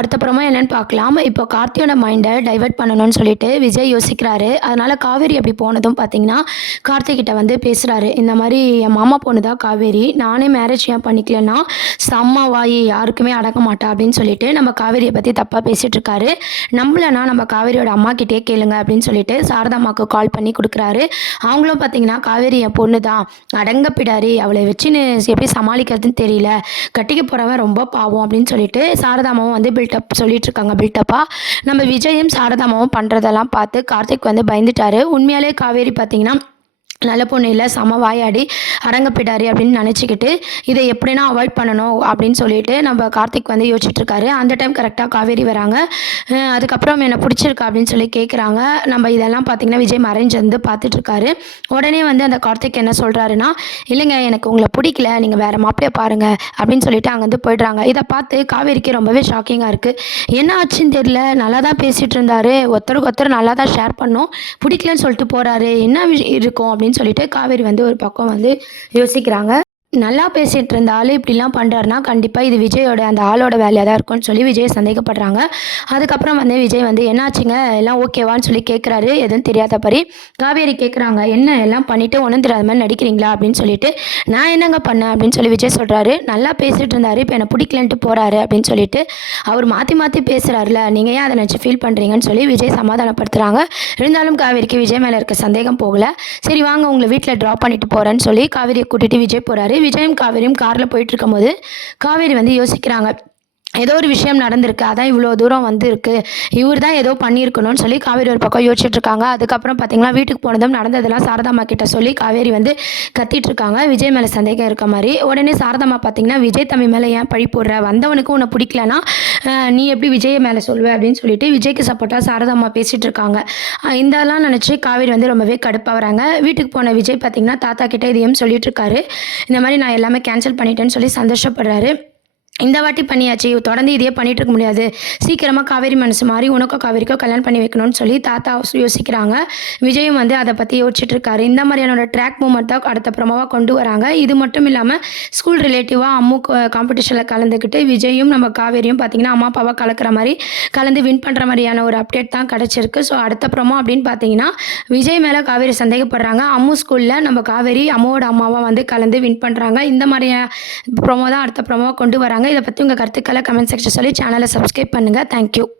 அடுத்தப்புறமா என்னன்னு பார்க்கலாம். இப்போ கார்த்தியோட மைண்ட டைவர்ட் பண்ணணும்னு சொல்லிட்டு விஜய் யோசிக்கிறாரு. அதனால காவேரி அப்படி போனதும் பார்த்தீங்கன்னா, கார்த்திகிட்ட வந்து பேசுறாரு. இந்த மாரி என் மாமா பொண்ணு தான் காவேரி. நானே மேரேஜ் ஏன் பண்ணிக்கலன்னா, செம்ம வாயி யாருக்குமே அடங்க மாட்டா அப்படின்னு சொல்லிட்டு நம்ம காவேரிய பத்தி தப்பா பேசிட்டு இருக்காரு. நம்பலன்னா நம்ம காவேரியோட அம்மாகிட்டயே கேளுங்க அப்படின்னு சொல்லிட்டு சாரதா அம்மாவுக்கு கால் பண்ணி குடுக்குறாரு. அவங்களும் பார்த்தீங்கன்னா, காவேரி என் பொண்ணு தான். அடங்க பிடாரி. அவள வச்சுன்னு எப்படி சமாளிக்கிறதுன்னு தெரியல. கட்டிக்க போறவன் ரொம்ப பாவம் அப்படின்னு சொல்லிட்டு சாரதாம்மாவும் வந்து பில்டப் சொல்லிட்டு இருக்காங்க பில்டப்பா. நம்ம விஜயும் சாரதாம்மாவும் பண்றதெல்லாம் பார்த்து கார்த்திக் வந்து பயந்துட்டாரு. உண்மையாலே காவேரி பார்த்தீங்கன்னா நல்ல பொண்ணு இல்லை, செம வாயாடி அடங்கப்பிடாரு அப்படின்னு நினச்சிக்கிட்டு இதை எப்படின்னா அவாய்ட் பண்ணணும் அப்படின்னு சொல்லிட்டு நம்ம கார்த்திக் வந்து யோசிச்சுட்டு இருக்காரு. அந்த டைம் கரெக்டாக காவேரி வராங்க. அதுக்கப்புறம் என்னை பிடிச்சிருக்கா அப்படின்னு சொல்லி கேட்குறாங்க. நம்ம இதெல்லாம் பார்த்தீங்கன்னா விஜய் மறைஞ்சு வந்து பார்த்துட்டு இருக்காரு. உடனே வந்து அந்த கார்த்திக் என்ன சொல்கிறாருன்னா, இல்லைங்க எனக்கு உங்களை பிடிக்கல, நீங்கள் வேறு மாப்பிள்ளைய பாருங்க அப்படின்னு சொல்லிட்டு அங்கேருந்து போயிடுறாங்க. இதை பார்த்து காவேரிக்கு ரொம்பவே ஷாக்கிங்காக இருக்குது. என்ன ஆச்சுன்னு தெரியல, நல்லா தான் பேசிகிட்டு இருந்தாரு, ஒருத்தருக்கு ஒருத்தர் நல்லா தான் ஷேர் பண்ணோம், பிடிக்கலன்னு சொல்லிட்டு போகிறாரு, என்ன இருக்கும் அப்படின்னு சொல்லிட்டு காவேரி வந்து ஒரு பக்கம் வந்து யோசிக்கிறாங்க. நல்லா பேசிட்டு இருந்த ஆளு இப்படிலாம் பண்ணுறாருனா கண்டிப்பாக இது விஜயோட அந்த ஆளோட வேலையாக தான் இருக்கும்னு சொல்லி விஜய் சந்தேகப்படுறாங்க. அதுக்கப்புறம் வந்து விஜய் வந்து என்னாச்சுங்க எல்லாம் ஓகேவான்னு சொல்லி கேட்குறாரு. எதுவும் தெரியாதபடி காவேரி கேட்குறாங்க, என்ன எல்லாம் பண்ணிவிட்டு ஒன்றும் தெரியாத மாதிரி நடிக்கிறீங்களா அப்படின்னு சொல்லிட்டு. நான் என்னங்க பண்ணேன் அப்படின்னு சொல்லி விஜய் சொல்கிறாரு. நல்லா பேசிகிட்டு இருந்தார், இப்போ என்னை பிடிக்கலன்ட்டு போகிறாரு அப்படின்னு சொல்லிட்டு. அவர் மாற்றி மாற்றி பேசுகிறாருல, நீங்கள் ஏன் அதை நினச்சி ஃபீல் பண்ணுறீங்கன்னு சொல்லி விஜய் சமாதானப்படுத்துகிறாங்க. இருந்தாலும் காவேரிக்கு விஜய் மேலே இருக்க சந்தேகம் போகலை. சரி வாங்க உங்களை வீட்டில் ட்ராப் பண்ணிட்டு போகிறேன்னு சொல்லி காவேரியை கூட்டிகிட்டு விஜய் போகிறாரு. விஜயும் காவேரியும் காரில் போயிட்டுருக்கும்போது காவேரி வந்து யோசிக்கிறாங்க, ஏதோ ஒரு விஷயம் நடந்திருக்கு, அதான் இவ்வளோ தூரம் வந்திருக்கு, இவர் தான் ஏதோ பண்ணியிருக்கணும்னு சொல்லி காவேரி ஒரு பக்கம் யோசிச்சுட்டு இருக்காங்க. அதுக்கப்புறம் பார்த்தீங்கன்னா வீட்டுக்கு போனதும் நடந்ததெல்லாம் சாரதாம்மா கிட்ட சொல்லி காவேரி வந்து கத்திட்டு இருக்காங்க, விஜய் மேலே சந்தேகம் இருக்க மாதிரி. உடனே சாரதாம்மா பார்த்தீங்கன்னா, விஜய் தம்பி மேலே ஏன் பழி போடுற, வந்தவனுக்கும் உன்னை பிடிக்கலனா நீ எப்படி விஜய் மேலே சொல்லுவ அப்படின்னு சொல்லிட்டு விஜய்க்கு சப்போர்ட்டாக சாரதாம்மா பேசிகிட்டு இருக்காங்க. இதெல்லாம் நினச்சி காவேரி வந்து ரொம்பவே கடுப்பாகிறாங்க. வீட்டுக்கு போன விஜய் பார்த்தீங்கன்னா தாத்தா கிட்ட இதையும் சொல்லிட்டு இருக்காரு. இந்த மாதிரி நான் எல்லாமே கேன்சல் பண்ணிட்டேன்னு சொல்லி சந்தோஷப்படுறாரு. இந்த வாட்டி பண்ணியாச்சு, தொடர்ந்து இதையே பண்ணிட்டு இருக்க முடியாது, சீக்கிரமாக காவேரி மனசு மாறி உனக்கோ காவேரிக்கோ கல்யாணம் பண்ணி வைக்கணும்னு சொல்லி தாத்தா யோசிக்கிறாங்க. விஜயும் வந்து அதை பற்றி யோசிச்சுட்டு இருக்காரு. இந்த மாதிரியான ட்ராக் மூமெண்ட் தான் அடுத்த ப்ரோமோவாக கொண்டு வராங்க. இது மட்டும் இல்லாமல் ஸ்கூல் ரிலேட்டிவாக அம்மு காம்படிஷனில் கலந்துக்கிட்டு விஜயும் நம்ம காவேரியும் பார்த்தீங்கன்னா அம்மா அப்பாவாக கலக்கிற மாதிரி கலந்து வின் பண்ணுற மாதிரியான ஒரு அப்டேட் தான் கிடச்சிருக்கு. ஸோ அடுத்த ப்ரோமோ அப்படின்னு பார்த்தீங்கன்னா விஜய் மேலே காவேரி சந்தேகப்படுறாங்க, அம்மு ஸ்கூலில் நம்ம காவேரி அம்மாவோட அம்மாவாக வந்து கலந்து வின் பண்ணுறாங்க. இந்த மாதிரியான ப்ரோமோ தான் அடுத்த ப்ரோமோவாக கொண்டு வராங்க. இதை பற்றி உங்கள் கருத்துக்களை கமெண்ட் செக்ஷன் சொல்லி சேனலை சப்ஸ்கிரைப் பண்ணுங்கள். தேங்க்யூ.